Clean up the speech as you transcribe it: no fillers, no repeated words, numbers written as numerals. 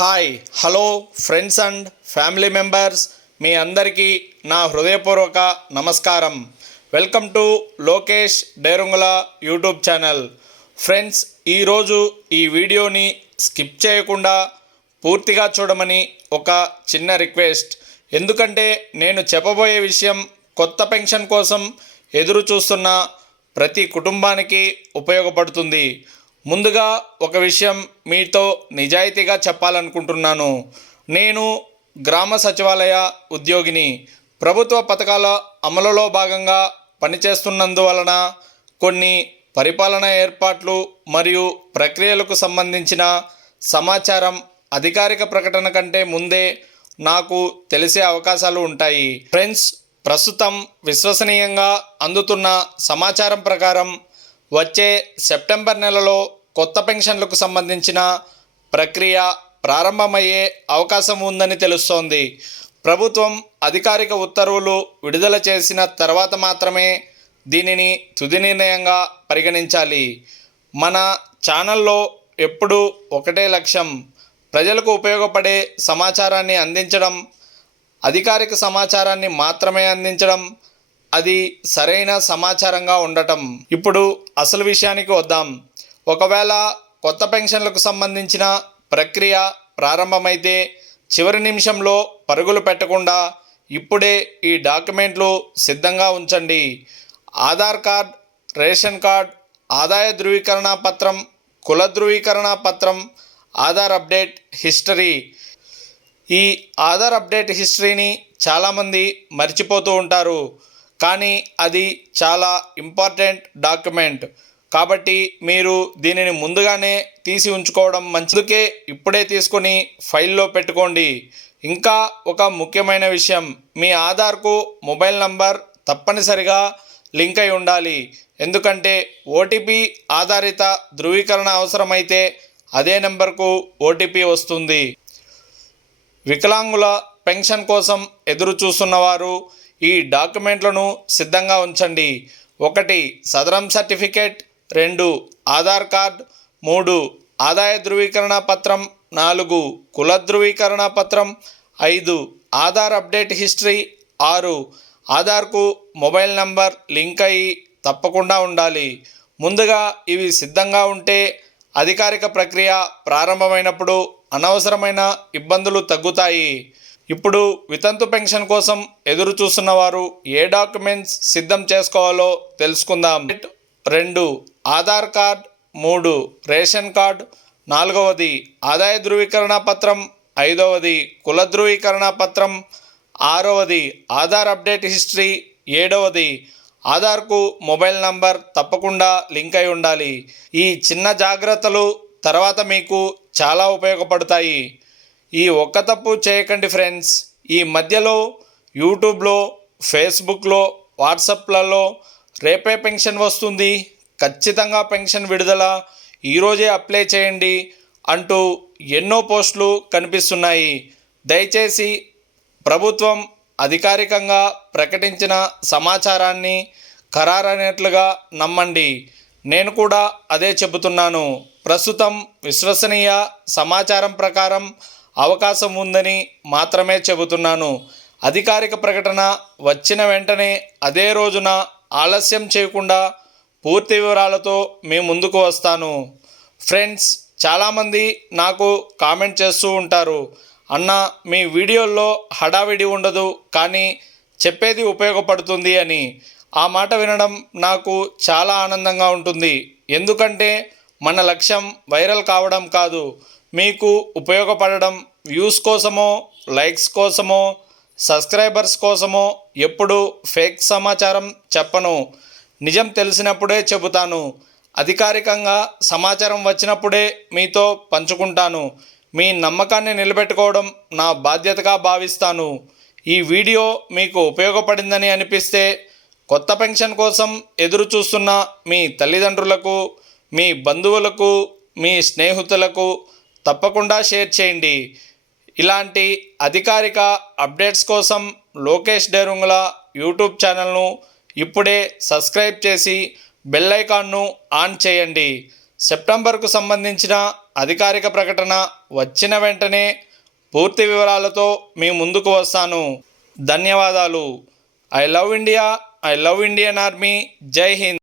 Hi hello friends and family members, మీ అందరికీ నా హృదయపూర్వక నమస్కారం. Welcome to Lokesh Derungula YouTube channel. Friends, ఈరోజు ఈ వీడియోని స్కిప్ చేయకుండా పూర్తిగా చూడమని ఒక చిన్న రిక్వెస్ట్. ఎందుకంటే నేను చెప్పబోయే విషయం కొత్త పెన్షన్ కోసం ఎదురు చూస్తున్న ప్రతి కుటుంబానికి ఉపయోగపడుతుంది. ముందుగా ఒక విషయం మీతో నిజాయితీగా చెప్పాలనుకుంటున్నాను. నేను గ్రామ సచివాలయ ఉద్యోగిని. ప్రభుత్వ పథకాల అమలులో భాగంగా పనిచేస్తున్నందువలన కొన్ని పరిపాలన ఏర్పాట్లు మరియు ప్రక్రియలకు సంబంధించిన సమాచారం అధికారిక ప్రకటన కంటే ముందే నాకు తెలిసే అవకాశాలు ఉంటాయి. ఫ్రెండ్స్, ప్రస్తుతం విశ్వసనీయంగా అందుతున్న సమాచారం ప్రకారం వచ్చే సెప్టెంబర్ నెలలో కొత్త పెన్షన్లకు సంబంధించిన ప్రక్రియ ప్రారంభమయ్యే అవకాశం ఉందని తెలుస్తోంది. ప్రభుత్వం అధికారిక ఉత్తర్వులు విడుదల చేసిన తర్వాత మాత్రమే దీనిని తుది నిర్ణయంగా పరిగణించాలి. మన ఛానల్లో ఎప్పుడూ ఒకటే లక్ష్యం: ప్రజలకు ఉపయోగపడే సమాచారాన్ని అందించడం, అధికారిక సమాచారాన్ని మాత్రమే అందించడం, అది సరైన సమాచారంగా ఉండటం. ఇప్పుడు అసలు విషయానికి వద్దాం. ఒకవేళ కొత్త పెన్షన్లకు సంబంధించిన ప్రక్రియ ప్రారంభమైతే చివరి నిమిషంలో పరుగులు పెట్టకుండా ఇప్పుడే ఈ డాక్యుమెంట్లు సిద్ధంగా ఉంచండి. ఆధార్ కార్డ్, రేషన్ కార్డ్, ఆదాయ ధృవీకరణ పత్రం, కుల ధృవీకరణ పత్రం, ఆధార్ అప్డేట్ హిస్టరీ. ఈ ఆధార్ అప్డేట్ హిస్టరీని చాలామంది మర్చిపోతూ ఉంటారు, కానీ అది చాలా ఇంపార్టెంట్ డాక్యుమెంట్. కాబట్టి మీరు దీనిని ముందుగానే తీసి ఉంచుకోవడం మంచిదికే. ఇప్పుడే తీసుకొని ఫైల్లో పెట్టుకోండి. ఇంకా ఒక ముఖ్యమైన విషయం: మీ ఆధార్కు మొబైల్ నంబర్ తప్పనిసరిగా లింక్ అయి ఉండాలి. ఎందుకంటే ఓటీపీ ఆధారిత ధృవీకరణ అవసరమైతే అదే నెంబర్కు ఓటీపీ వస్తుంది. వికలాంగుల పెన్షన్ కోసం ఎదురు చూస్తున్నవారు ఈ డాక్యుమెంట్లను సిద్ధంగా ఉంచండి. 1 సదరం సర్టిఫికేట్, 2 ఆధార్ కార్డ్, 3 ఆదాయ ధృవీకరణ పత్రం, 4 కుల ధృవీకరణ పత్రం, 5 ఆధార్ అప్డేట్ హిస్టరీ, 6 ఆధార్కు మొబైల్ నంబర్ లింక్ అయ్యి తప్పకుండా ఉండాలి. ముందుగా ఇవి సిద్ధంగా ఉంటే అధికారిక ప్రక్రియ ప్రారంభమైనప్పుడు అనవసరమైన ఇబ్బందులు తగ్గుతాయి. ఇప్పుడు వితంతు పెన్షన్ కోసం ఎదురు చూస్తున్నవారు ఏ డాక్యుమెంట్స్ సిద్ధం చేసుకోవాలో తెలుసుకుందాం. 2 ఆధార్ కార్డ్, 3 రేషన్ కార్డ్, 4వది ఆదాయ ధృవీకరణ పత్రం, 5వది కుల ధృవీకరణ పత్రం, 6వది ఆధార్ అప్డేట్ హిస్టరీ, 7వది ఆధార్కు మొబైల్ నంబర్ తప్పకుండా లింక్ అయి ఉండాలి. ఈ చిన్న జాగ్రత్తలు తర్వాత మీకు చాలా ఉపయోగపడతాయి. ఈ ఒక్క తప్పు చేయకండి ఫ్రెండ్స్. ఈ మధ్యలో యూట్యూబ్లో, ఫేస్బుక్లో, వాట్సాప్లలో రేపే పెన్షన్ వస్తుంది, ఖచ్చితంగా పెన్షన్ విడుదల, ఈరోజే అప్లై చేయండి అంటూ ఎన్నో పోస్టులు కనిపిస్తున్నాయి. దయచేసి ప్రభుత్వం అధికారికంగా ప్రకటించిన సమాచారాన్ని ఖరారైనట్లుగా నమ్మండి. నేను కూడా అదే చెబుతున్నాను. ప్రస్తుతం విశ్వసనీయ సమాచారం ప్రకారం అవకాశం ఉందని మాత్రమే చెబుతున్నాను. అధికారిక ప్రకటన వచ్చిన వెంటనే అదే రోజున ఆలస్యం చేయకుండా పూర్తి వివరాలతో మీ ముందుకు వస్తాను. ఫ్రెండ్స్, చాలామంది నాకు కామెంట్ చేస్తూ ఉంటారు, అన్న మీ వీడియోల్లో హడావిడి ఉండదు కానీ చెప్పేది ఉపయోగపడుతుంది అని. ఆ మాట వినడం నాకు చాలా ఆనందంగా ఉంటుంది. ఎందుకంటే మన లక్ష్యం వైరల్ కావడం కాదు, మీకు ఉపయోగపడడం. వ్యూస్ కోసమో, లైక్స్ కోసమో, సబ్స్క్రైబర్స్ కోసమో ఎప్పుడు ఫేక్ సమాచారం చెప్పను. నిజం తెలిసినప్పుడే చెబుతాను. అధికారికంగా సమాచారం వచ్చినప్పుడే మీతో పంచుకుంటాను. మీ నమ్మకాన్ని నిలబెట్టుకోవడం నా బాధ్యతగా భావిస్తాను. ఈ వీడియో మీకు ఉపయోగపడిందని అనిపిస్తే కొత్త పెన్షన్ కోసం ఎదురు చూస్తున్న మీ తల్లిదండ్రులకు, మీ బంధువులకు, మీ స్నేహితులకు తప్పకుండా షేర్ చేయండి. ఇలాంటి అధికారిక అప్డేట్స్ కోసం లోకేష్ డేరుంగుల యూట్యూబ్ ఛానల్ను ఇప్పుడే సబ్స్క్రైబ్ చేసి బెల్ ఐకాన్ను ఆన్ చేయండి. సెప్టెంబర్కు సంబంధించిన అధికారిక ప్రకటన వచ్చిన వెంటనే పూర్తి వివరాలతో మీ ముందుకు వస్తాను. ధన్యవాదాలు. I love India, I love Indian army. జై హింద్.